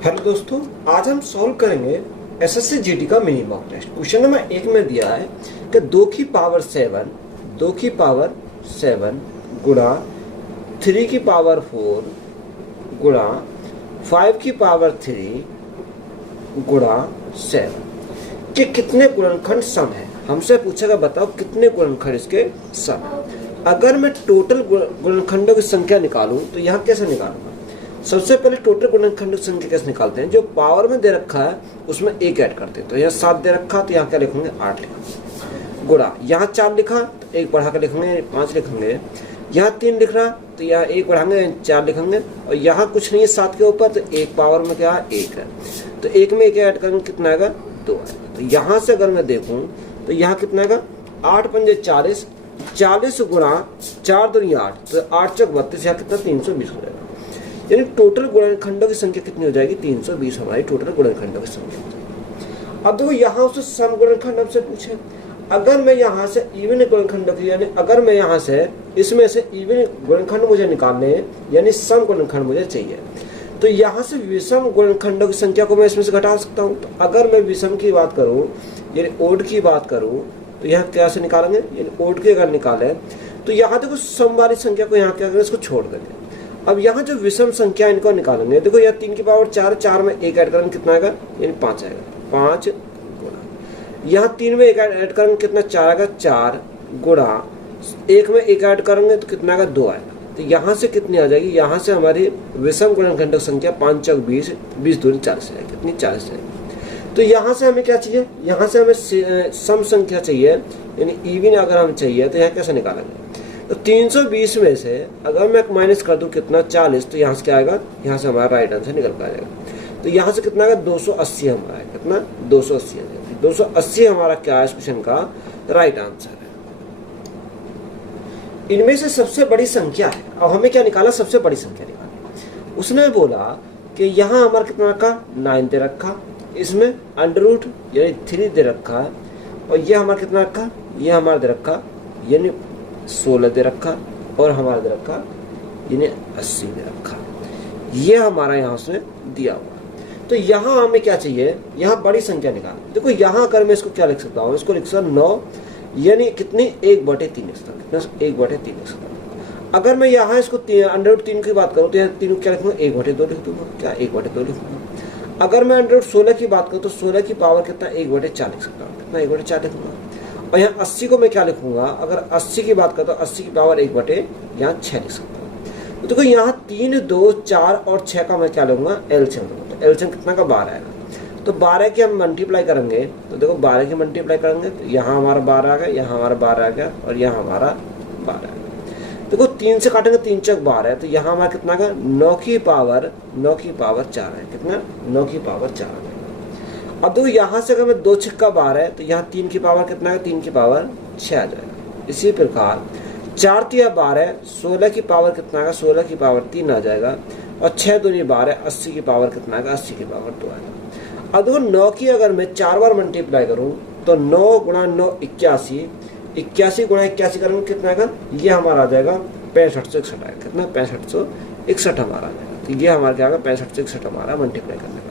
Hello दोस्तों, आज हम सॉल्व करेंगे एसएससी जीडी का mini mock test. Question number 1 में दिया है कि 2 की पावर 7 गुणा 3 की पावर 4 गुणा 5 की पावर 3 गुणा 7 के कितने गुणनखंड सम है। हमसे पूछेगा बताओ कितने गुणनखंड इसके सम है। अगर मैं टोटल गुणनखंडों की संख्या निकालूं तो यहाँ कैसे निकालूंगा। सबसे पहले टोटल गुणनखंडों की संख्या कैसे निकालते हैं। जो पावर में दे रखा है उसमें 1 ऐड करते हैं। तो यहाँ 7 दे रखा तो यहाँ क्या लिखेंगे 8 लिखा। गुणा यहाँ 4 लिखा तो 1 बढ़ा कर लिखेंगे 5 लिखेंगे। यहाँ 3 लिख रहा तो यहाँ 1 बढ़ाएंगे 4 लिखेंगे। और यहाँ कुछ नहीं है 7 के ऊपर तो 1 पावर में क्या है 1 है। तो 1 में 1 ऐड करेंगे कितना आएगा 2 आएगा। तो यहाँ से अगर मैं देखूँ तो यहाँ कितना आएगा 8 पंजे 40 40 गुणा 4 दूनी 8 तो 8 चौक 32 यहाँ कितना 320 हो जाएगा। यानी टोटल गुणनखंडों की संख्या कितनी हो जाएगी 320 हमारी टोटल गुणनखंडों की संख्या हो जाएगी। अब देखो यहाँ उससे सम गुणनखंड हमसे पूछे। अगर मैं यहाँ से इवन गुणनखंडों की यानी अगर मैं यहाँ से इसमें से इवन गुणनखंड मुझे निकालने यानी सम गुणनखंड मुझे चाहिए तो यहाँ से विषम गुणनखंडों की संख्या को मैं इसमें से घटा सकता हूँ। तो अगर मैं विषम की बात करूँ यानी ओड की बात करूँ तो यहाँ कैसे निकालेंगे यानी ओड की अगर निकाले तो यहाँ देखो सम वाली संख्या को यहाँ क्या करेंगे इसको छोड़ देंगे। अब यहाँ जो विषम संख्या इनको निकालेंगे देखो यहाँ 3 की पावर 4 4 में 1 ऐड करेंगे कितना आएगा यानी 5 आएगा 5 गुणा यहाँ 3 में 1 ऐड करेंगे कितना 4 आएगा 4 गुणा 1 में 1 ऐड करेंगे तो कितना आएगा 2 आएगा। तो यहाँ से कितनी आ जाएगी यहाँ से हमारी विषम गुणनखंडों संख्या 5 चौक 20 20 दूनी 40 आएगी कितनी 40 आएगी। तो यहाँ से हमें क्या चाहिए यहाँ से हमें सम संख्या चाहिए यानी इवन अगर हम चाहिए तो यहाँ कैसे निकालेंगे। तो 320 में से अगर मैं माइनस कर दूं कितना 40 तो यहाँ से क्या आएगा यहाँ से हमारा राइट आंसर निकल कर आएगा। तो यहाँ से कितना आएगा 280 हमारा है कितना 280 है। 280 हमारा क्या है इस क्वेश्चन का राइट आंसर है। इनमें से सबसे बड़ी संख्या है। अब हमें क्या निकाला सबसे बड़ी संख्या निकाली। उसने बोला कि यहाँ हमारा कितना रखा 9 दे रखा इसमें अंडर रूट यानी 3 दे रखा है और ये हमारा कितना रखा ये हमारा दे रखा यानी 16 दे रखा और हमारा दे रखा यानी 80 दे रखा। ये हमारा यहाँ उसने दिया हुआ। तो यहाँ हमें क्या चाहिए यहाँ बड़ी संख्या निकाल। देखो यहाँ अगर मैं इसको क्या लिख सकता हूँ इसको लिख सकता 9 यानी कितनी 1/3 लिख सकता हूँ कितना 1/3 लिख सकता हूँ। अगर मैं यहाँ इसको अंडर रूट 3 की बात करूँ तो यहाँ 3 क्या लिखूंगा 1/2 लिख दूंगा क्या 1/2 लिखूंगा। अगर मैं अंडर रूट 16 की बात करूँ तो 16 की पावर कितना 1/4 लिख सकता हूँ कितना 1/4 लिखूंगा। और यहाँ 80 को मैं क्या लिखूंगा अगर 80 की बात करता हूँ 80 की पावर 1/6 लिख सकता हूँ। तो देखो यहाँ 3 2 4 और 6 का मैं क्या लूंगा एलसीएम लूंगा। तो एलसीएम कितना का 12 आएगा। तो 12 की हम मल्टीप्लाई करेंगे तो देखो 12 की मल्टीप्लाई करेंगे तो यहाँ हमारा 12 आ गया यहाँ हमारा 12 आ गया और यहाँ हमारा 12 आ गया। देखो 3 से काटेंगे 3 चौक 12 है तो यहाँ हमारा कितना का 9 की पावर 4 है कितना 9 की पावर 4 है। अब देखो यहाँ से अगर मैं 2 छक्का 12 है तो यहाँ 3 की पावर कितना है 3 की पावर 6 आ जाएगा। इसी प्रकार 4 तिया 12 16 की पावर कितना है 16 की पावर 3 आ जाएगा और 6 दूनी 12 80 की पावर कितना है 80 की पावर 2 आएगा। अब देखो 9 की अगर मैं 4 बार मल्टीप्लाई करूँ तो 9 गुणा 9 81 81 गुणा 81 करूँ कितना आएगा ये हमारा आ जाएगा 6561 आएगा कितना 6561 हमारा आ जाएगा। तो ये हमारा क्या आएगा 6561 हमारा मल्टीप्लाई करने का।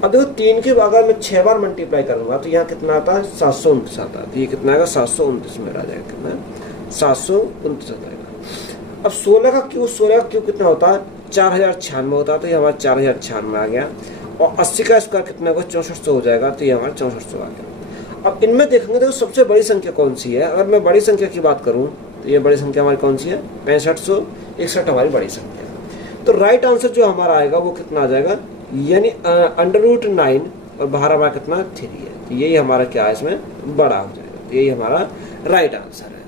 अब देखो 3 के अगर मैं 6 बार मल्टीप्लाई करूंगा तो यहाँ कितना आता है 729 आता है। तो ये कितना आएगा 729 में आ जाएगा कितना 729 आ जाएगा। अब 16 का क्यूब कितना होता है 4096 होता है तो ये हमारा 4096 आ गया। और 80 का स्क्वायर कितना होगा 6400 हो जाएगा तो ये हमारा 6400 आ गया। अब इनमें देखेंगे देखो सबसे बड़ी संख्या कौन सी है। अगर मैं बड़ी संख्या की बात करूँ तो ये बड़ी संख्या हमारी कौन सी है 6561 हमारी बड़ी संख्या है। तो राइट आंसर जो हमारा आएगा वो कितना आ जाएगा यानी अंडर रूट 9 और बाहर हमारा कितना 3 है। तो यही हमारा क्या है इसमें बड़ा हो जाएगा। तो यही हमारा राइट आंसर है।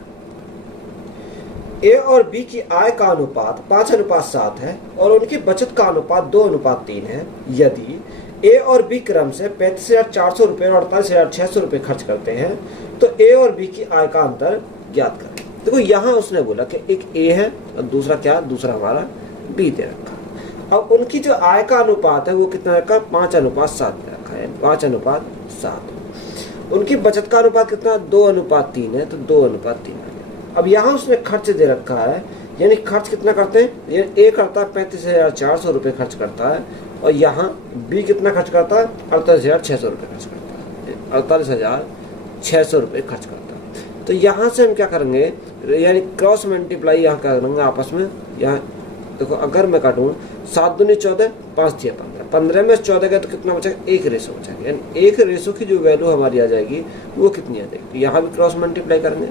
ए और बी की आय का अनुपात 5:7 है और उनकी बचत का अनुपात 2:3 है। यदि ए और बी क्रम से 35,400 रुपये और 48,600 रुपये खर्च करते हैं तो ए और बी की आय का अंतर ज्ञात करें। देखो यहाँ उसने बोला कि एक ए है और दूसरा क्या दूसरा हमारा बी दे रखा। अब उनकी जो आय का अनुपात है वो कितना रखा 5:7 रखा है 5:7। उनकी बचत का अनुपात कितना 2:3 है तो 2:3 आ गया। अब यहाँ उसने खर्च दे रखा है यानी खर्च कितना करते हैं, ये ए करता है 35,400 रुपये खर्च करता है, और यहाँ बी कितना खर्च करता है 48,600 रुपये खर्च करता है, 48,600 रुपये खर्च करता है। तो यहाँ से हम क्या करेंगे, यानी क्रॉस मल्टीप्लाई यहाँ क्या करेंगे आपस में। यहाँ देखो अगर मैं काटूँ 7 दूनी 14, 5 दिया 15, 15 में 14 गया तो कितना बचेगा, 1 रेशो बचेगा, यानी 1 रेशो की जो वैल्यू हमारी आ जाएगी वो कितनी आ जाएगी। तो यहाँ भी क्रॉस मल्टीप्लाई करेंगे।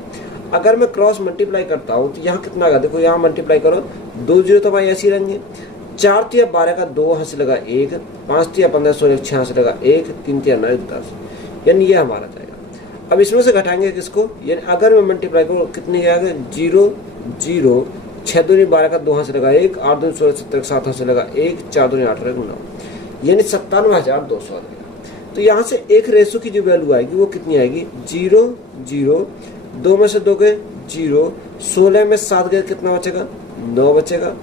अगर मैं क्रॉस मल्टीप्लाई करता हूँ तो यहाँ कितना आएगा, देखो यहाँ मल्टीप्लाई करो, 2 जीरो तो हमारे ऐसे ही रहेंगे, 4 तिया 12 का 2 यहाँ से लगा 1, 5 तिया 15 16 6 यहाँ से लगा 1, 3 तिया 9 10, यानी ये हमारा जाएगा। अब इसमें से घटाएंगे किसको, यानी अगर मैं मल्टीप्लाई करूँ कितनी आएगा, 0 0, 6 दूनी 12 का 2 यहाँ से लगा 1, 8 दूनी 16 17 7 यहाँ से लगा 1, 4 दूनी 8 9, यानी 97,200 आएगा। तो यहाँ से 1 रेशो की जो वैल्यू आएगी वो कितनी आएगी, 0 0, 2 में से 2 गए 0, 16 में 7 गए कितना बचेगा, 9 बचेगा,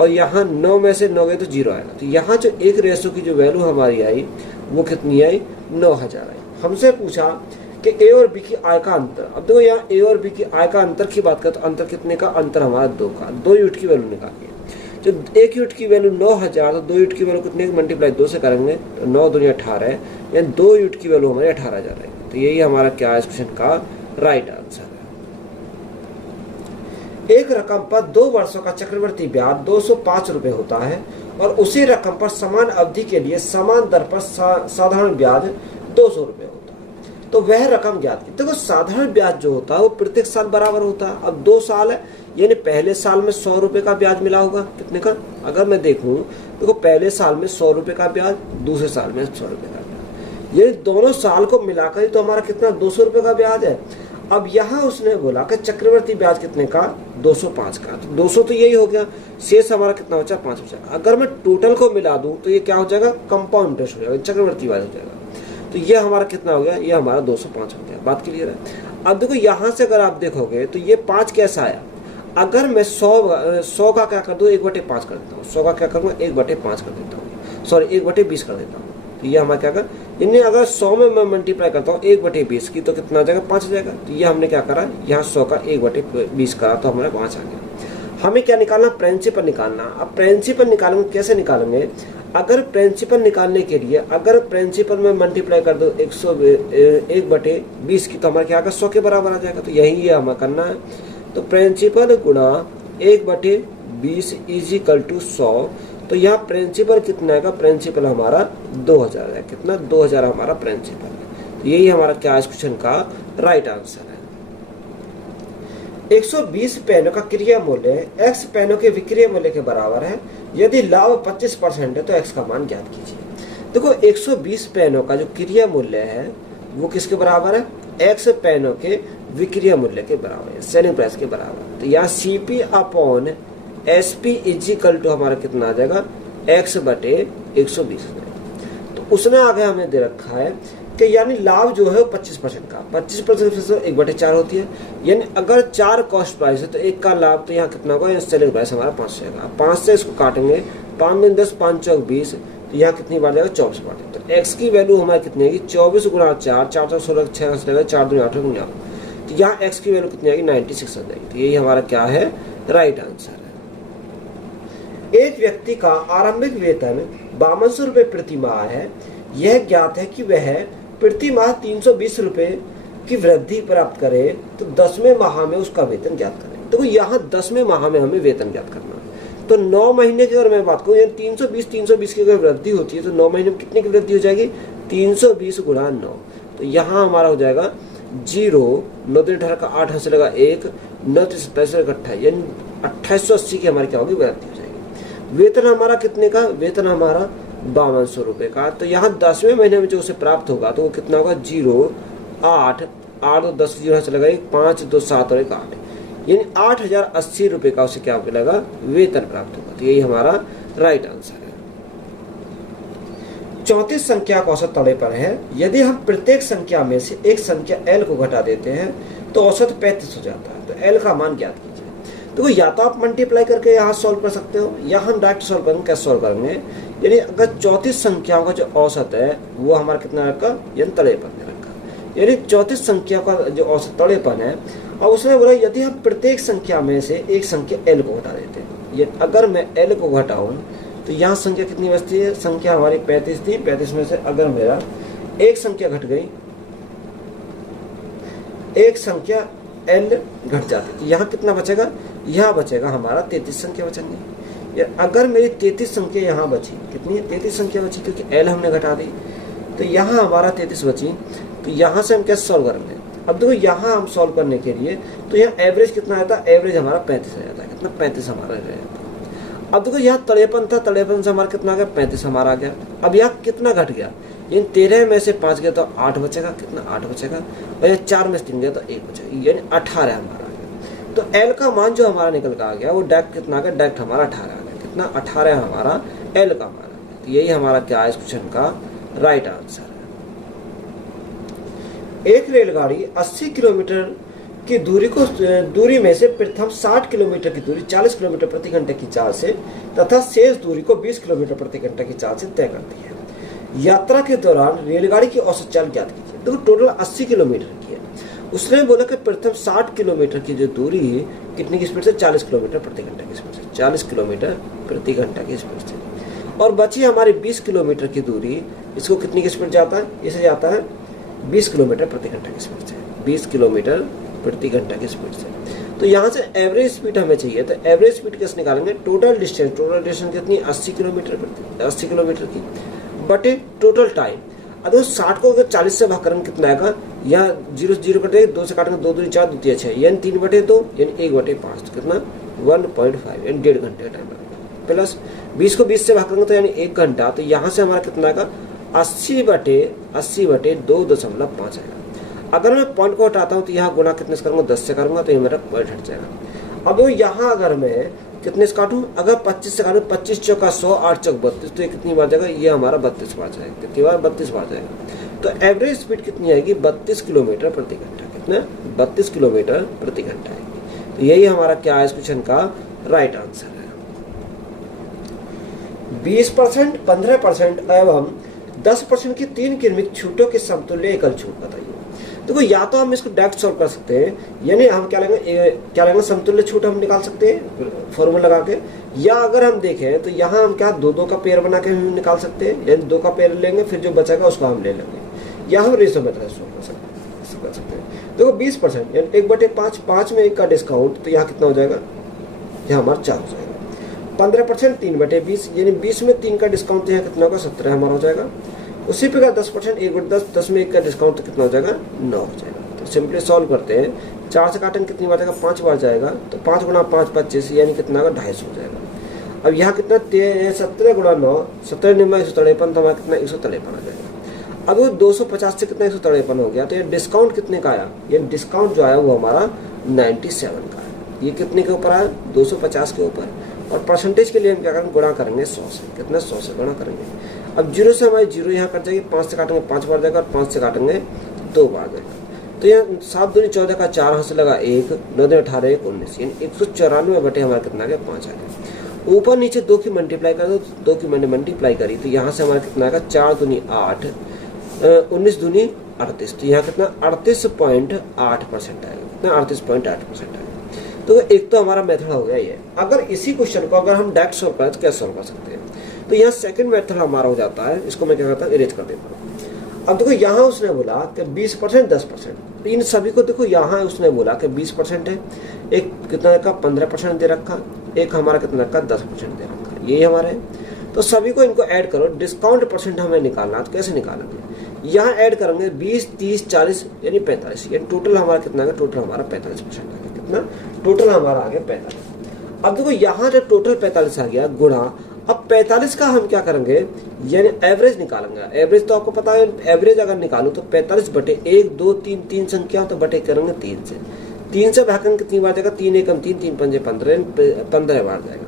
और यहाँ 9 में से 9 गए तो 0 आएगा। तो यहाँ जो 1 रेशो की जो वैल्यू हमारी आई वो कितनी आई, 9,000 आई। हमसे पूछा कि ए और बी की आय का अंतर। अब देखो यहाँ ए और बी की आय का अंतर की बात करें तो अंतर कितने का, अंतर हमारा 2 का, 2 यूनिट की वैल्यू निकालिए। जो 1 यूनिट की वैल्यू 9,000, तो 2 यूनिट की वैल्यू कितने, मल्टीप्लाई 2 से करेंगे तो 9 दूनी 18 है, यानी 2 यूनिट की वैल्यू हमारी 18,000 है। तो यही हमारा क्या है इस क्वेश्चन का राइट आंसर है। एक रकम पर 2 वर्षों का चक्रवृद्धि ब्याज 205 रुपए होता है और उसी रकम पर समान अवधि के लिए समान दर पर साधारण ब्याज 200 रुपए होता है, तो वह रकम ज्ञात की। देखो साधारण ब्याज जो होता है वो प्रत्येक साल बराबर होता है। अब 2 साल है, यानी पहले साल में 100 रुपए का ब्याज मिला होगा, कितने का, अगर मैं देखूं देखो पहले साल में 100 रुपए का ब्याज, दूसरे साल में 100 रुपए का ब्याज, ये दोनों साल को मिलाकर ही तो हमारा कितना 200 रुपए का ब्याज है। अब यहाँ उसने बोला कि चक्रवर्ती ब्याज कितने का, 205 का, तो 200 तो यही हो गया, शेष हमारा कितना बचा, 5 बचा। अगर मैं टोटल को मिला दूं तो ये क्या हो जाएगा, कंपाउंड इंटरेस्ट हो जाएगा, चक्रवर्ती ब्याज हो जाएगा। तो ये हमारा कितना हो गया, ये हमारा 205 हो गया। बात क्लियर है। अब देखो यहाँ से अगर आप देखोगे तो ये 5 कैसा आया, अगर मैं 100 का क्या कर दूं, 1/5 कर देता हूँ, 100 का क्या करूँगा 1/5 कर देता हूँ, सॉरी 1/20 कर देता हूँ। तो ये हमारा क्या कर, यानी अगर 100 में मैं मल्टीप्लाई करता हूँ 1/20 की तो कितना आ जाएगा, 5 आ जाएगा। तो ये हमने क्या करा, यहाँ 100 का 1/20 करा तो हमारा 5 आ गया। हमें क्या निकालना, प्रिंसिपल निकालना। अब प्रिंसिपल निकालेंगे, कैसे निकालेंगे, अगर प्रिंसिपल निकालने के लिए अगर प्रिंसिपल में मल्टीप्लाई कर दो 1/20 की तो हमारा क्या आएगा, 100 के बराबर आ जाएगा। तो यही ये हमें करना है। तो प्रिंसिपल गुणा 1/20 इजिकल टू 100। तो यहाँ प्रिंसिपल कितना आएगा, प्रिंसिपल हमारा 2000 है, कितना 2000 हमारा प्रिंसिपल है। तो यही हमारा क्या इस क्वेश्चन का राइट आंसर है। 120 पेनों का क्रिया मूल्य x पेनों के विक्रय मूल्य के बराबर है। यदि लाभ 25% है तो x का मान ज्ञात कीजिए। देखो 120 पेनों का जो क्रिया मूल्य है वो किसके बराबर है, x पेनों के विक्रय मूल्य के बराबर है, सेलिंग प्राइस के बराबर। तो यहाँ CP upon SP is equal to हमारा कितना आ जाएगा, x/120। तो उसने आगे हमें दे रखा है कि यानी लाभ जो है 25% का, 25% 1/4 होती है, यानी अगर 4 कॉस्ट प्राइस है तो 1 का लाभ, तो यहाँ कितना होगा, सेलिंग प्राइस हमारा 500 है। 5 से इसको काटेंगे, 5 दिन 10, 5 चौक 20, तो यहाँ कितनी बार जाएगा, 24 बार। तो x की वैल्यू हमारी कितनी आएगी, 24 गुणा 4, 4 4 16 6 से लगेगा, 4 दूनी 8 गुना, तो यहाँ x की वैल्यू कितनी आएगी, 96 आ जाएगी। तो यही हमारा क्या है, राइट आंसर है। एक व्यक्ति का आरंभिक वेतन 5200 रुपये प्रति माह है। यह ज्ञात है कि वह प्रति माह 320 रुपये की वृद्धि प्राप्त करे तो 10वें माह में उसका वेतन ज्ञात करें। तो यहाँ 10वें माह में हमें वेतन ज्ञात करना है। तो 9 महीने की अगर मैं बात करूँ, 320 की अगर वृद्धि होती है तो 9 महीने में कितने की वृद्धि हो जाएगी, 320 गुणा 9। तो यहाँ हमारा हो जाएगा 0, 9 दिन 18 का 8 से लगा 1, 9 27 28, यानी 2880 की हमारी क्या होगी, वृद्धि हो जाएगी। वेतन हमारा कितने का, वेतन हमारा 5200 रुपये का। तो यहाँ 10वें महीने में जो उसे प्राप्त होगा तो वो कितना होगा, 0 8 8 2 10 0 से लगा 5 2 7 और 1 8, यानी 8080 रुपये का उसे क्या मिलेगा, वेतन प्राप्त होगा। तो यही हमारा राइट आंसर है। 34 संख्या का औसत तड़े पर है। यदि हम प्रत्येक संख्या में से एक संख्या l को घटा देते हैं तो औसत 35 हो जाता है। तो l का मान ज्ञात कीजिए। देखो या तो आप मल्टीप्लाई करके यहाँ सॉल्व कर सकते हो, या हम डायरेक्ट सॉल्व करेंगे। कैसे सॉल्व करेंगे, यानी अगर 34 संख्याओं का जो औसत है वो हमारा कितना रखा, यानी तड़ेपन में रखा, यानी 34 संख्या का जो औसत तड़ेपन है और उसने बोला यदि हम प्रत्येक संख्या में से एक संख्या l को घटा देते हैं, ये अगर मैं l को घटाऊं तो यहाँ संख्या कितनी बचती है, संख्या हमारी 35 थी, 35 में से अगर मेरा एक संख्या घट गई, एक संख्या l घट जाती तो यहाँ कितना बचेगा, यहाँ बचेगा हमारा 33 संख्या बचेंगे। अगर मेरी 33 संख्या यहाँ बची, कितनी है 33 संख्या बची, क्योंकि l हमने घटा दी, तो यहाँ हमारा 33 बची। तो यहाँ से हम कैसे सॉल्व करेंगे, अब देखो यहाँ हम सॉल्व करने के लिए तो यहाँ एवरेज कितना आता है, एवरेज हमारा 35 आ जाता है, कितना 35 हमारा रह जाता है। अब देखो यहाँ तड़ेपन था, तड़ेपन से हमारा कितना आ गया 35 हमारा आ गया। अब यहाँ कितना घट गया, यानी 13 में से 5 गया तो 8 बचेगा, कितना 8 बचेगा, और यहाँ 4 में से 3 गया तो 1 बचेगा, यानी 18 हमारा आ गया। तो एल का मान जो हमारा निकल कर आ गया वो डायरेक्ट कितना आ गया, डायरेक्ट हमारा 18 आ गया, कितना 18 हमारा एल का मान आ गया। तो यही हमारा क्या है इस क्वेश्चन का राइट आंसर है। एक रेलगाड़ी 80 किलोमीटर की दूरी में से प्रथम 60 किलोमीटर की दूरी 40 किलोमीटर प्रति घंटे की चाल से तथा शेष दूरी को 20 किलोमीटर प्रति घंटे की चाल से तय करती है। यात्रा के दौरान रेलगाड़ी की औसत चाल ज्ञात कीजिए। देखो टोटल 80 किलोमीटर की है, उसने बोला कि प्रथम 60 किलोमीटर की जो दूरी है कितनी की स्पीड से, 40 किलोमीटर प्रति घंटे की स्पीड से, 40 किलोमीटर प्रति घंटे की स्पीड से, और बची हमारी 20 किलोमीटर की दूरी, इसको कितनी की स्पीड जाता है, इसे जाता है 20 किलोमीटर प्रति घंटे की स्पीड से, 20 किलोमीटर प्रति घंटे की स्पीड से। तो यहाँ से एवरेज स्पीड हमें चाहिए, तो एवरेज स्पीड कैसे निकालेंगे, टोटल डिस्टेंस कितनी 80 किलोमीटर की बटे टोटल टाइम। अब 60 को अगर 40 से भाग करेंगे कितना आएगा, यहाँ 0 से 0 कटेगा, 2 से काटेंगे 2 दूनी 4 2 6, यानी 3/2 यानी 1/5, तो कितना 1.5 यानी 1.5 घंटे का टाइम लगेगा। प्लस 20 को 20 से भाग करेंगे तो यानी 1 घंटा, तो यहाँ से हमारा कितना आएगा 80/2.5 आएगा। अगर मैं पॉइंट को हटाता हूँ तो यहाँ गुना कितने से करूँगा, 10 से करूँगा, तो ये मेरा पॉइंट हट जाएगा। अब यहाँ अगर मैं कितने से काटूँ, अगर 25 से काटूँ, 25 चौका 100, 8 चौक 32, तो ये कितनी बार जाएगा, ये हमारा 32 बार जाएगा, कितनी बार 32 बार जाएगा। तो एवरेज स्पीड कितनी आएगी, 32 किलोमीटर प्रति घंटा, कितना 32 किलोमीटर प्रति घंटा आएगी। तो यही हमारा क्या है इस क्वेश्चन का राइट आंसर है। 20%, 15% एवं 10% की 3 क्रमिक छूटों के समतुल्य एकल छूट बताइए। देखो या तो हम इसको डायरेक्ट सॉल्व कर सकते हैं, यानी हम क्या लेंगे समतुल्य छूट हम निकाल सकते हैं फॉर्मूला लगा के, या अगर हम देखें तो यहाँ हम क्या 2-2 का पेयर बना के हम निकाल सकते हैं, यानी 2 का पेयर लेंगे, फिर जो बचेगा उसको हम ले लेंगे, या हम रेशो मेथड सॉल्व कर सकते हैं। देखो 20% यानी 1/5, 5 में 1 का डिस्काउंट, तो यहाँ कितना हो जाएगा, यहाँ हमारा 4 हो जाएगा। 15% 3/20 यानी 20 में 3 का डिस्काउंट, तो यहाँ कितना होगा 17 हमारा हो जाएगा। उसी प्रकार 10% 1/10, 10 में 1 का डिस्काउंट, तो कितना हो जाएगा 9 हो जाएगा। तो सिंपली सॉल्व करते हैं, 4 से काटेंगे कितनी बार जाएगा, 5 बार जाएगा, तो 5 गुना 5 25 यानी कितना होगा 250 हो जाएगा। अब यहाँ कितना 17 गुना 9, 17 9 153, तो हमारा कितना 153 आ जाएगा। अब 250 से कितना 153 हो गया, तो ये डिस्काउंट कितने का आया, ये डिस्काउंट जो आया वो हमारा 97 का है। ये कितने के ऊपर आया, 250 के ऊपर, और परसेंटेज के लिए हम क्या करेंगे, गुणा करेंगे 100 से, कितना 100 से गुणा करेंगे। अब 0 से हमारी 0 यहाँ कट जाएगी, 5 से काटेंगे 5 बार जाएगा, और 5 से काटेंगे 2 बार जाएगा। तो यहाँ 7 दूनी 14 का 4 हाथ से लगा 1, 9 दूनी 18 1 19, यानी 194 बटे हमारा कितना आ गया 5 आ गया। ऊपर नीचे 2 की मल्टीप्लाई कर दो, 2 की मैंने मल्टीप्लाई करी, तो यहाँ से हमारा कितना आएगा 4 दूनी 8, 19 दूनी 38, तो यहाँ कितना 38.8% आएगा, कितना 38.8% आएगा। तो एक तो हमारा मेथड हो गया ये। अगर इसी क्वेश्चन को अगर हम डायरेक्ट सॉल्व करें तो कैसे सॉल्व कर सकते हैं, तो यहाँ सेकंड मेथड हमारा हो जाता है, इसको मैं क्या करता हूँ इरेज कर देता हूँ। अब देखो यहाँ उसने बोला कि 20% 10%, इन सभी को देखो यहाँ उसने बोला कि 20% है, एक कितना का 15% दे रखा, एक हमारा कितना का 10% दे रखा, यही हमारा है। तो सभी को इनको ऐड करो, डिस्काउंट परसेंट हमें निकालना, तो कैसे निकालेंगे, यहाँ ऐड करेंगे 20 30 40 यानी 45, यानी टोटल हमारा कितना है, टोटल हमारा 45% आ गया, कितना टोटल हमारा आ गया 45। अब देखो यहाँ जब टोटल 45 आ गया गुणा, अब 45 का हम क्या करेंगे, यानी एवरेज निकालेंगे। एवरेज तो आपको पता है, एवरेज अगर निकालूं तो 45 बटे 1 2 3 3 संख्या तो बटे करेंगे 3 से, 3 से भागेंगे कितनी बार जाएगा, 3 एकम 3 3 पंजे 15 बार जाएगा।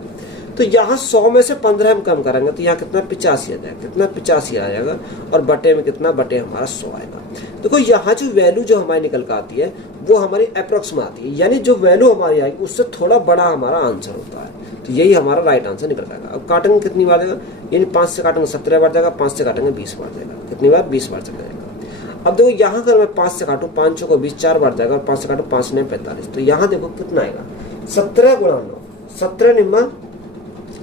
तो यहाँ 100 में से 15 हम कम करेंगे, तो यहाँ कितना 85 आ जाएगा, कितना 85 आ जाएगा, और बटे में कितना, बटे हमारा 100 आएगा। देखो यहाँ जो वैल्यू जो हमारी निकल कर आती है वो हमारी अप्रोक्स में आती है, यानी जो वैल्यू हमारी आएगी उससे थोड़ा बड़ा हमारा आंसर होता है। तो यही हमारा राइट आंसर निकल जाएगा। अब काटेंगे कितनी बार जाएगा, यानी 5 से काटेंगे 17 बार जाएगा, 5 से काटेंगे 20 बार जाएगा, कितनी बार 20 बार चला जाएगा। अब देखो यहाँ अगर मैं 5 से काटूं, 5 चौको 20, 4 बार जाएगा, और 5 से काटूं 5 9 45, तो यहाँ देखो कितना आएगा 17 गुणा 9, 17 निम्मा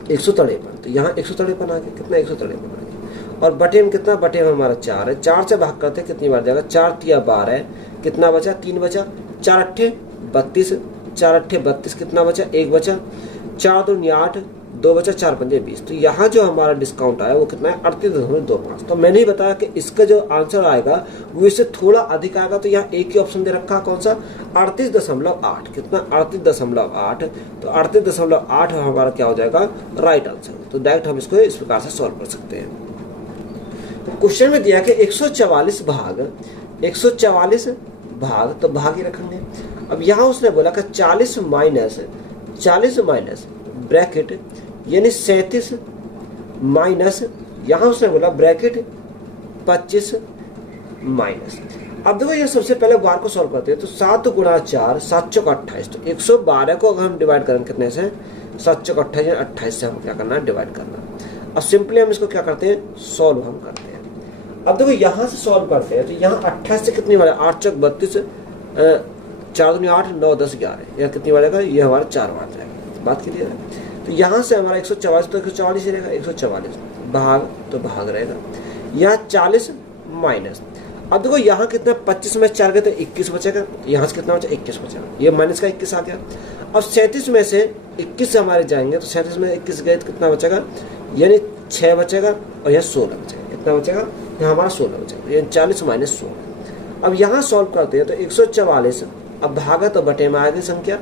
153, तो यहाँ 153 आ गया, कितना 153 आ गया। और बटे में कितना, बटे में हमारा 4 है, 4 से भाग करते कितनी बार जाएगा, 4 तिया 12 है, कितना बचा 3 बचा, 4 अट्ठे 32, 4 अट्ठे 32, कितना बचा 1 बचा, 4 दूनी 8, 2 बचा, 4 पंजे 20। तो यहाँ जो हमारा डिस्काउंट आया वो कितना है 38.25। तो मैंने ही बताया कि इसका जो आंसर आएगा वो इससे थोड़ा अधिक आएगा, तो यहाँ एक ही ऑप्शन दे रखा कौन सा 38.8, कितना 38.8, तो 38.8 हमारा क्या हो जाएगा राइट आंसर। तो डायरेक्ट हम इसको इस प्रकार से सॉल्व कर सकते हैं। तो क्वेश्चन में दिया कि 144 भाग 144 भाग, तो भाग ही रखेंगे। अब यहाँ उसने बोला कि 40 माइनस ब्रैकेट यानी 37 माइनस, यहाँ उसने बोला ब्रैकेट 25 माइनस। अब देखो ये सबसे पहले बार को सॉल्व करते हैं, तो 7 गुणा 4 7 चौक 28, तो 112 को अगर हम डिवाइड करें कितने से 7 चौक 28, 28 से हम क्या करना है डिवाइड करना। अब सिंपली हम इसको क्या करते हैं सॉल्व हम करते हैं। अब देखो यहाँ से सॉल्व करते हैं, तो यहाँ 28 से कितनी बार 8 चौक 32, 4 दूनी 8, 9 10 11, यह कितनी बार ये हमारा 4 बार जाएगा। बात क्लियर है। तो यहाँ से हमारा 144, तो 144 ही रहेगा, 144 भाग तो भाग रहेगा, यहाँ 40 माइनस। अब देखो यहाँ कितना 25 में 4 गए तो 21 बचेगा, यहाँ से कितना बचा 21 बचेगा, ये माइनस का 21 आ गया। अब 37 में से 21 से हमारे जाएंगे, तो 37 में 21 गए तो कितना बचेगा यानी 6 बचेगा, और यहाँ 16 बचेगा, कितना बचेगा यहाँ हमारा 16 बचेगा, यानी 40 माइनस 16। अब यहाँ सॉल्व करते हैं तो 144, अब भागा तो बटे में आ गई संख्या,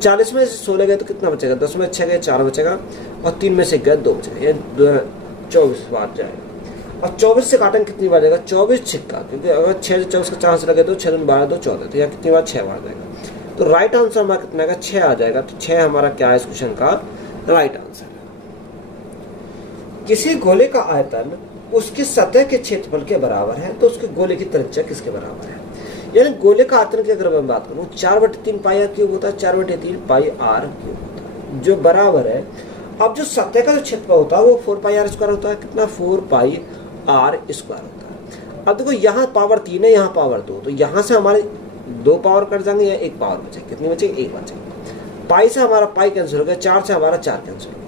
40 में से 16 गए तो कितना बचेगा, 10 में 6 गए 4 बचेगा, और 3 में से गए 2 बचेगा, ये 24 बार जाएगा। और 24 से काटेंगे कितनी बार जाएगा 24 छिक्का, क्योंकि अगर 6 से 24 का चांस लगे तो 6 12 2 14, तो यहाँ कितनी बार 6 बार जाएगा। तो राइट आंसर हमारा कितना आएगा 6 आ जाएगा। तो 6 हमारा क्या है इस क्वेश्चन का राइट आंसर है। किसी गोले का आयतन उसकी सतह के क्षेत्रफल के बराबर है, तो उसके गोले की त्रिज्या किसके बराबर है। यानी गोले का आयतन की अगर मैं बात करूं 4/3 पाई आर क्यूब होता है, 4/3 पाई आर क्यूब होता है, जो बराबर है। अब जो सतह का जो क्षेत्रफल होता है वो 4 पाई आर स्क्वायर होता है, कितना 4 पाई आर स्क्वायर होता है। अब देखो यहाँ पावर 3 है, यहाँ पावर 2, तो यहाँ से हमारे 2 पावर कट जाएंगे या 1 पावर बचेगी, कितनी बचेगी 1 बचेगी। पाई से हमारा पाई कैंसिल हो गया, 4 से हमारा 4 कैंसिल हो गया,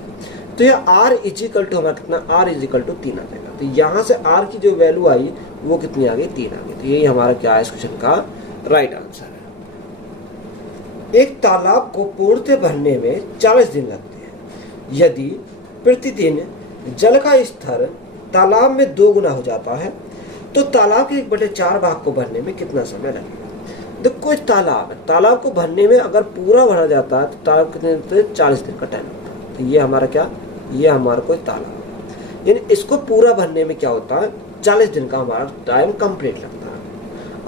तो यह आर इजिकल टू हमारा कितना आर इजिकल टू 3 आ जाएगा। तो यहाँ से आर की जो वैल्यू आई वो कितनी आ गई 3 आ गई। तो यही हमारा क्या है इस क्वेश्चन का राइट आंसर है। एक तालाब को पूर्णतः भरने में 40 दिन लगते हैं। यदि प्रतिदिन जल का स्तर तालाब में 2 गुना हो जाता है तो तालाब के 1/4 भाग को भरने में कितना समय लगेगा। देखो कोई तालाब है, तालाब को भरने में अगर पूरा भरा जाता है तो तालाब कितने दिन 40 दिन का टाइम लगता है। तो ये हमारा क्या, ये हमारा कोई तालाब है, यानी इसको पूरा भरने में क्या होता है 40 दिन का हमारा टाइम कंप्लीट लगता है।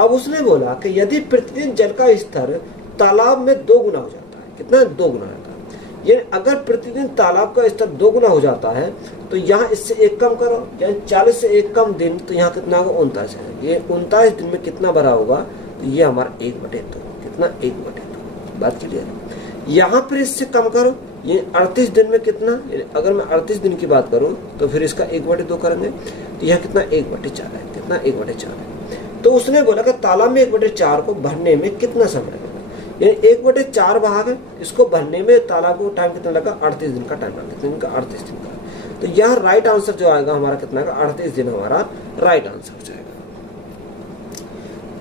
अब उसने बोला कि यदि प्रतिदिन जल का स्तर तालाब में 2 गुना हो जाता है, कितना 2 गुना होता है, यानी अगर प्रतिदिन तालाब का स्तर 2 गुना हो जाता है तो यहाँ इससे 1 कम करो, यानी 40 से 1 कम दिन, तो यहाँ कितना होगा 39 है। ये 39 दिन में कितना भरा होगा, तो ये हमारा 1/2, कितना 1/2। बात क्लियर है। यहाँ पर इससे कम करो, ये 38 दिन में कितना, अगर मैं 38 दिन की बात करूँ तो फिर इसका 1/2 करेंगे, तो यह कितना 1/4 है, कितना 1/4 है। तो उसने बोला कि तालाब में 1/4 को भरने में कितना समय लगेगा, यानी 1/4 भाग है, इसको भरने में तालाब को टाइम कितना लगा 38 दिन का टाइम लगा, कितने दिन का 38 दिन का। तो यह राइट आंसर जो आएगा हमारा कितना का 38 दिन हमारा राइट आंसर हो जाएगा।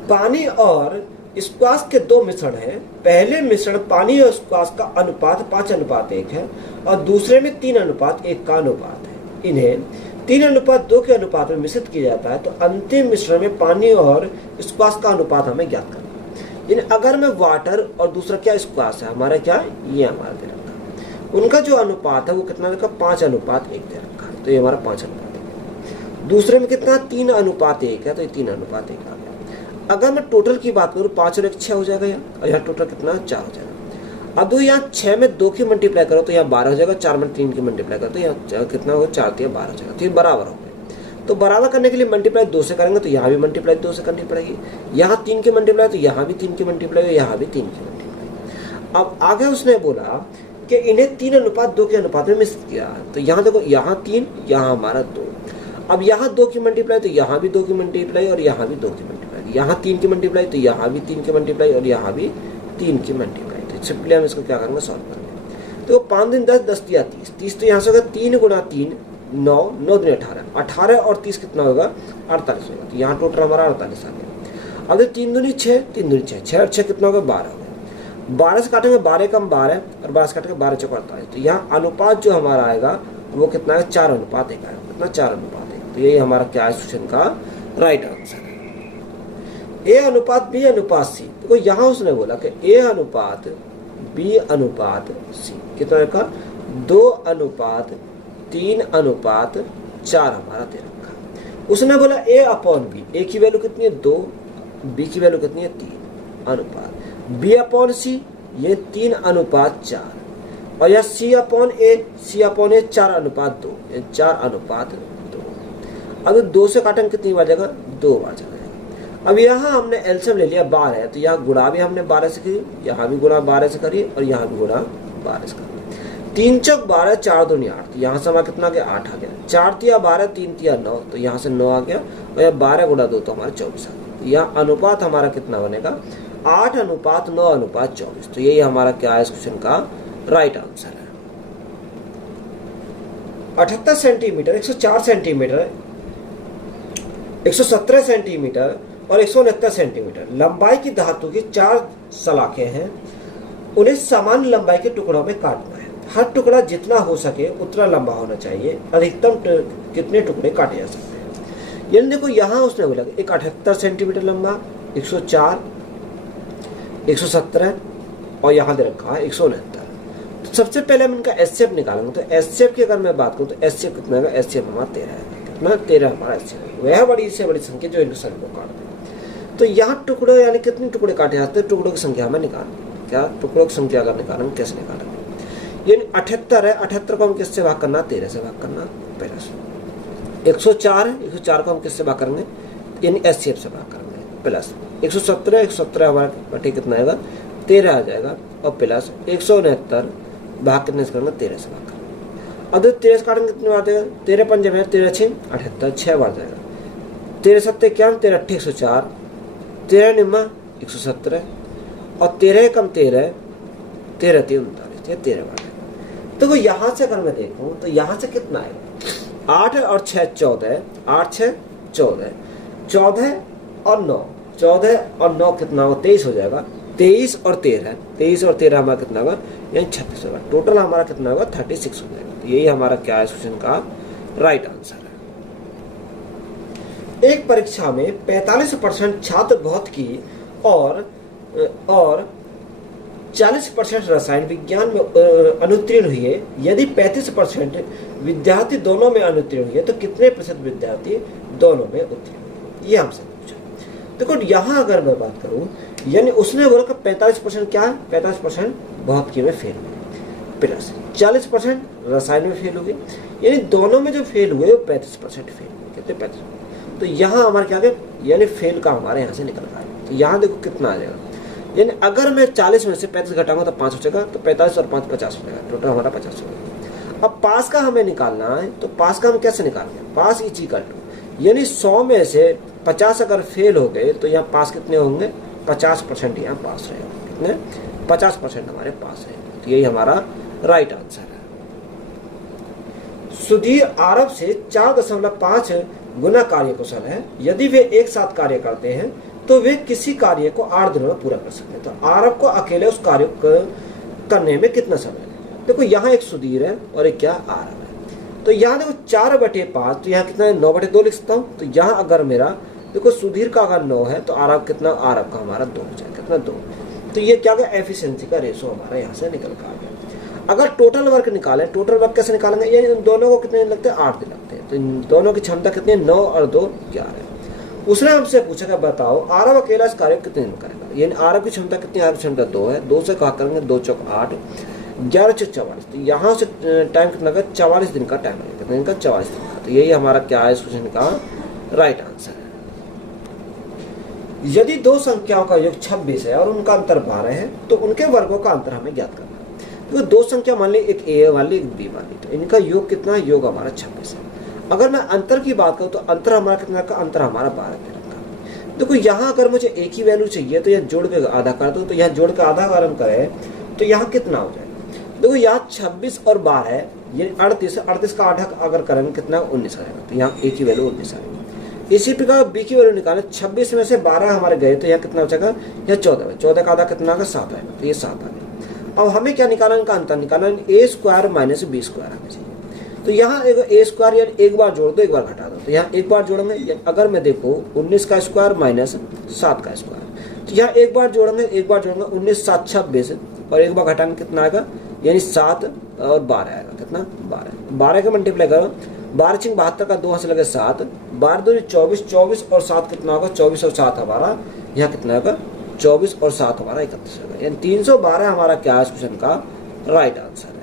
पानी और स्क्वाश के 2 मिश्रण है। पहले मिश्रण पानी और स्क्वाश का अनुपात 5:1 है और दूसरे में 3:1 का अनुपात है। इन्हें 3:2 के अनुपात में मिश्रित किया जाता है, तो अंतिम मिश्रण में पानी और स्क्वाश का अनुपात हमें ज्ञात करना है। यानी अगर मैं वाटर और दूसरा क्या स्क्वाश है हमारा क्या ये हमारा दे रखा है, उनका जो अनुपात है वो कितना रखा 5:1 दे रखा है, तो ये हमारा 5:1 है। दूसरे में कितना 3:1 है, तो ये 3:1 आ गया। अगर मैं टोटल की बात करूँ 5 और 1 6 हो जाएगा यहाँ, और यहाँ टोटल कितना 4 हो जाएगा। अब दो यहाँ 6 में 2 की मल्टीप्लाई करो तो यहाँ 12 हो जाएगा, 4 में 3 की मल्टीप्लाई करो तो यहाँ कितना होगा 4 3 12 हो जाएगा, तो ये बराबर हो गए। तो बराबर करने के लिए मल्टीप्लाई 2 से करेंगे तो यहाँ भी मल्टीप्लाई 2 से करनी पड़ेगी, यहाँ 3 की मल्टीप्लाई तो यहाँ भी 3 की मल्टीप्लाई, यहाँ भी 3 की मल्टीप्लाई। अब आगे उसने बोला कि इन्हें 3:2 के अनुपात में मिश्रित किया, तो यहाँ देखो यहाँ 3 यहाँ हमारा 2। अब यहाँ 2 की मल्टीप्लाई तो यहाँ भी 2 की मल्टीप्लाई और यहाँ भी 2 की मल्टीप्लाई, यहाँ 3 की मल्टीप्लाई, तो यहाँ भी 3 की मल्टीप्लाई और यहाँ भी 3 की मल्टीप्लाई। तो सिंपली हम इसको क्या करेंगे, सॉल्व करेंगे। तो 5 दिन 10, 10 दिया 30, 30 तो यहाँ से होगा 3 गुणा 3 9, 9 दिन 18, 18 और 30 कितना होगा, 48 होगा। तो यहाँ टोटल हमारा 48 आ गया। अब 3 दूनी 6, 3 दूनी 6, 6 और 6 कितना होगा, 12 होगा। 12 से काटेंगे 12 कम 12 और 12 से काटेंगे 12 चौक 48। तो यहाँ अनुपात जो हमारा आएगा वो कितना है, 4 अनुपात 1 आएगा। कितना, 4 अनुपात 1। तो यही हमारा क्या है, क्वेश्चन का राइट आंसर है। ए अनुपात बी अनुपात सी। देखो यहाँ उसने बोला कि ए अनुपात बी अनुपात सी कितना का, 2 अनुपात 3 अनुपात 4 हमारा दे रखा। उसने बोला ए अपॉन बी, ए की वैल्यू कितनी है 2, बी की वैल्यू कितनी है 3 अनुपात बी अपॉन सी, ये 3 अनुपात 4 और यह सी अपॉन ए, सी अपॉन ए 4 अनुपात 2, ये 4 अनुपात 2। अब 2 से काटेंगे कितनी बार जाएगा, 2 बार जाएगा। अब यहाँ हमने एलसीएम ले लिया 12 है, तो यहाँ गुणा भी हमने 12 से करी, यहाँ भी गुणा 12 से करी और यहाँ भी गुणा 12 से करी। 3 चौक 12, 4 दूनी 8, तो यहाँ से हमारा कितना आ गया, 8 आ गया। 4 तिया 12, 3 तिया 9, तो यहाँ से 9 आ गया और यहाँ 12 गुणा 2 तो हमारा 24 आ गया। तो यहाँ अनुपात हमारा कितना बनेगा, 8 अनुपात 9 अनुपात 24। तो यही हमारा क्या है, इस क्वेश्चन का राइट आंसर है। 78 सेंटीमीटर, 104 सेंटीमीटर, 117 सेंटीमीटर और 169 सेंटीमीटर लंबाई की धातु की 4 सलाखें हैं। उन्हें समान लंबाई के टुकड़ों में काटना है। हर टुकड़ा जितना हो सके उतना लंबा होना चाहिए। अधिकतम कितने टुकड़े काटे जा सकते हैं। यानी देखो यहाँ उसने बोला कि एक 78 सेंटीमीटर लंबा, 104, 117 और यहाँ दे रखा है 169। तो सबसे पहले हम इनका एचसीएफ निकालेंगे। तो एचसीएफ की अगर मैं बात करूँ तो एचसीएफ कितना है, एचसीएफ हमारा 13 है। कितना, 13 हमारा एचसीएफ है। वह बड़ी से बड़ी संख्या जो इन सभी को काट दे। तो यहाँ टुकड़े यानी कितने टुकड़े काटे जाते हैं, टुकड़ों की संख्या हमें निकालनी। क्या, टुकड़ों की संख्या अगर निकालेंगे कैसे निकालेंगे, यानी 78 है, 78 को हम किससे भाग करना, 13 से भाग करना, पहले से। 104 है, 104 को हम किससे भाग करेंगे, यानी एचसीएफ से भाग करेंगे, प्लस 117, 117 हमारा बटे कितना आएगा, 13 आ जाएगा और प्लस 169 भाग कितने से करेंगे, 13 से भाग करेंगे। अब 13 से काटेंगे कितने बार देगा, 13 पंजे में 13 6 78, 6 बार जाएगा। 13 7 क्या, 13 8 104, 13 निम्मा 117 और 13 कम 13, 13 3 39, ये 13 बार है। तो यहाँ से अगर मैं देखूं तो यहाँ से कितना आएगा, 8 और 6 14, 8 6 14, 14 और 9, 14 और 9 कितना होगा, 23 हो जाएगा। 23 और 13, 23 और 13 हमारा कितना होगा, यानी 36 होगा। टोटल हमारा कितना होगा, 36 हो जाएगा। तो यही हमारा क्या है, क्वेश्चन का राइट आंसर है। एक परीक्षा में 45% छात्र भौतिकी और 40% रसायन विज्ञान में अनुत्तीर्ण हुए। यदि 35% विद्यार्थी दोनों में अनुत्तीर्ण हुए तो कितने प्रतिशत विद्यार्थी दोनों में उत्तीर्ण हुए, ये हमसे पूछा। देखो यहाँ अगर मैं बात करूँ, यानी उसने बोला कि 45% क्या है, 45% भौतिकी में फेल हुए, प्लस 40% रसायन में फेल हुए, यानी दोनों में जो फेल हुए वो 35% फेल हुए। कितने, 35। तो यहाँ हमारा क्या है, यानी फेल का हमारे यहाँ से निकल रहा है। तो यहाँ देखो कितना आ जाएगा, यानी अगर मैं 40 में से 35 घटाऊंगा तो 5 हो जाएगा, तो 45 और 5 50 हो जाएगा। टोटल हमारा 50 हो जाएगा। अब पास का हमें निकालना है, तो पास का हम कैसे निकालेंगे, पास इज इक्वल टू, यानी 100 में से 50 अगर फेल हो गए तो यहाँ पास कितने होंगे, 50% यहाँ पास रहेगा। कितने, 50% हमारे पास रहेगा। तो यही हमारा राइट आंसर है। सुधीर आरब से 4.5 गुना कार्य कुशल है। यदि वे एक साथ कार्य करते हैं तो वे किसी कार्य को 8 दिनों में पूरा कर सकते हैं। तो आरब को अकेले उस कार्य को करने में कितना समय लगेगा। देखो यहाँ एक सुधीर है और एक क्या, आरब है। तो यहाँ देखो 4/5, तो यहाँ कितना है, 9/2 लिख सकता हूँ। तो यहाँ अगर मेरा देखो सुधीर का अगर 9 है तो आरब कितना, आरब का हमारा 2 हो जाएगा। कितना, 2। तो ये क्या, एफिशिएंसी का रेशो हमारा यहाँ से निकल कर आ गया। अगर टोटल वर्क निकालें, टोटल वर्क कैसे निकालेंगे, ये इन दोनों को कितने लगते हैं, 8 दिन लगते हैं। तो इन दोनों की क्षमता कितनी है, 9 और 2 11। उसने हमसे पूछा कि बताओ आरब अकेला इस कार्य को कितने दिन करेगा। यानी आरब की क्षमता कितनी, आरब की क्षमता 2 है। 2 से कहा करेंगे, 2 चौक 8, 11 चौक 44। तो यहाँ से टाइम कितना लगा, 44 दिन का टाइम लगेगा। कितने दिन का, 44 दिन का। तो यही हमारा क्या है, इस क्वेश्चन का राइट आंसर है। यदि 2 संख्याओं का योग 26 है और उनका अंतर 12 है तो उनके वर्गों का अंतर हमें ज्ञात करना है। तो 2 संख्या मान ली, एक ए वाली एक बी वाली, तो इनका योग कितना है, योग हमारा 26 है। अगर मैं अंतर की बात करूं तो अंतर हमारा कितना का, अंतर हमारा 12 तेरह का। देखो यहाँ अगर मुझे एक ही वैल्यू चाहिए तो यहाँ जोड़ के आधा कर दो, तो यहाँ जोड़ के आधा अगर हम करें तो यहाँ कितना हो जाएगा। देखो यहाँ 26 और 12 है, ये 38 है, 38 का आधा अगर करेंगे कितना 19 आएगा, तो यहाँ एक ही वैल्यू 19 आएगी। इसी प्रकार बी की वैल्यू निकाले, 26 में से 12 हमारे गए तो यहाँ कितना बचेगा, यहाँ 14 है, 14 का आधा कितना आएगा 7 आएगा, तो ये 7 आ गया। अब हमें क्या निकालना, इनका अंतर निकालना, ए स्क्वायर माइनस बी स्क्वायर हमें चाहिए। तो यहाँ ए स्क्वायर यानी एक बार जोड़ दो एक बार घटा दो, तो यहाँ एक बार जोड़ेंगे, अगर मैं देखो 19 का स्क्वायर माइनस 7 का स्क्वायर, तो यहाँ एक बार जोड़ेंगे 19 7 26 और एक बार घटाएंगे कितना आएगा, यानी 7 और 12 आएगा, कितना 12 का मल्टीप्लाई करो, 12 छिंग 72 का 2 से लगे 7, 12 दूनी 24, 24 और 7 कितना होगा, 24 और 7 हमारा यहाँ कितना होगा 24 और 7 हमारा 31 होगा, यानी 312 हमारा क्या है इस क्वेश्चन का राइट आंसर है।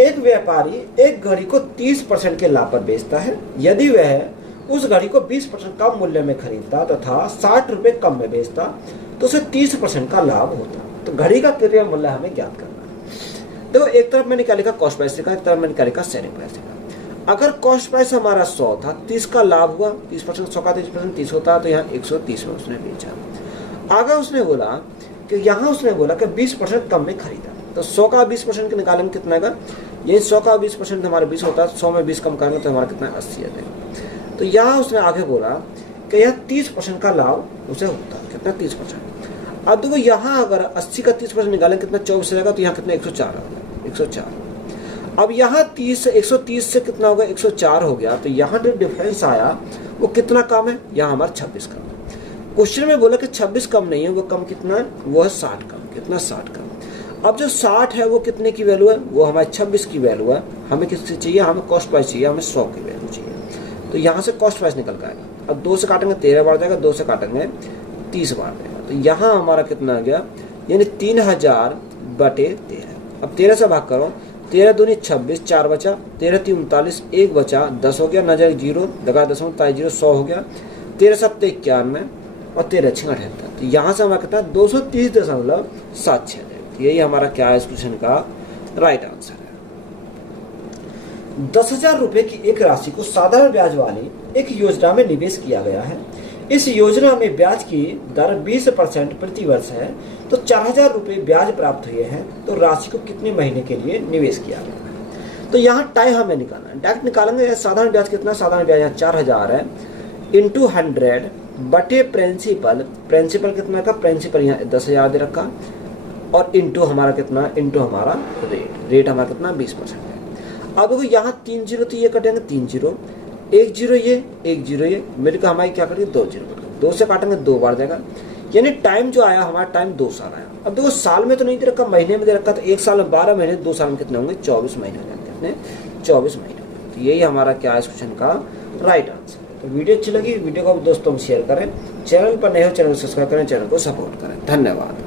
एक व्यापारी एक घड़ी को 30% के लाभ पर बेचता है। यदि वह उस घड़ी को 20% कम मूल्य में खरीदता तथा 60 रुपए कम में बेचता तो उसे 30% का लाभ होता। तो घड़ी का क्रय मूल्य हमें ज्ञात करना है। देखो एक तरफ मैंने क्या लिखा कॉस्ट प्राइस लिखा, एक तरफ मैंने क्या लिखा सेलिंग प्राइस लिखा। अगर कॉस्ट प्राइस हमारा 100 था, 30 का लाभ हुआ, 30% 100 का 30% 30 होता, तो यहाँ 130 में उसने बेचा। आगे उसने बोला कि यहाँ उसने बोला कि 20% कम में खरीदा, तो 100 का 20% के निकालेंगे कितना आएगा, ये 100 का 20% हमारा 20 होता है, 100 में 20 कम करेंगे तो हमारा कितना 80 आएगा। तो यहाँ उसने आगे बोला कि यह 30% का लाभ उसे होता है, कितना 30%। अब देखो यहाँ अगर 80 का 30% निकालेंगे कितना 24 रहेगा, तो यहाँ कितना 104 होगा, 104। अब यहाँ 130 से कितना होगा 104 हो गया, तो यहाँ जो डिफरेंस आया वो कितना कम है, यहाँ हमारा 26 कम है। क्वेश्चन में बोला कि 26 कम नहीं है, वो कम कितना है, वो है 60 कम, कितना 60 कम। अब जो 60 है वो कितने की वैल्यू है, वो हमारे 26 की वैल्यू है। हमें किससे चाहिए, हमें कॉस्ट प्राइस चाहिए, हमें 100 की वैल्यू चाहिए। तो यहाँ से कॉस्ट प्राइस निकल जाएगा। अब 2 से काटेंगे 13 बार जाएगा, 2 से काटेंगे 30 बार जाएगा, तो यहाँ हमारा कितना आ गया, यानी 3000 बटे 13। अब 13 से भाग करो, 13 दूनी 26, 4 बचा, 13 3 39, 1 बचा, 10 हो गया, नजर 0 लगा 10 0 100 हो गया, 13 7 91 और 13 6 78। तो यहाँ से हमारा कितना 230.76। यही हमारा क्या है इस क्वेश्चन का राइट आंसर है। 10,000 रुपए की एक राशि को साधारण ब्याज वाली एक योजना में निवेश किया गया है। इस योजना में ब्याज की दर 20% प्रति वर्ष है, तो 4,000 रुपए ब्याज प्राप्त हुए हैं, तो राशि को कितने महीने के लिए निवेश किया गया है। तो यहाँ टाइम हमें निकालना है, डायरेक्ट निकालेंगे। साधारण ब्याज कितना, साधारण ब्याज यहाँ 4,000 है, इंटू 100 बटे प्रिंसिपल, प्रिंसिपल कितना का, प्रिंसिपल यहाँ 10,000 दे रखा, और इंटू हमारा कितना, इंटू हमारा रेट हमारा कितना 20% है। अब देखो यहाँ 3 जीरो, तो ये कटेंगे 3 जीरो, 1 जीरो ये, 1 जीरो ये, मिलकर हमारी क्या करेंगे 2 जीरो कटेंगे, 2 से काटेंगे 2 बार जाएगा, यानी टाइम जो आया हमारा टाइम 2 साल आया। अब देखो साल में तो नहीं दे रखा, महीने में दे रखा, तो 1 साल में 12 महीने, 2 साल में कितने होंगे 24 महीने हो जाते हैं, कितने 24 महीने। तो यही हमारा क्या है इस क्वेश्चन का राइट आंसर। तो वीडियो अच्छी लगी, वीडियो को दोस्तों में शेयर करें, चैनल पर नए हो चैनल सब्सक्राइब करें, चैनल को सपोर्ट करें। धन्यवाद।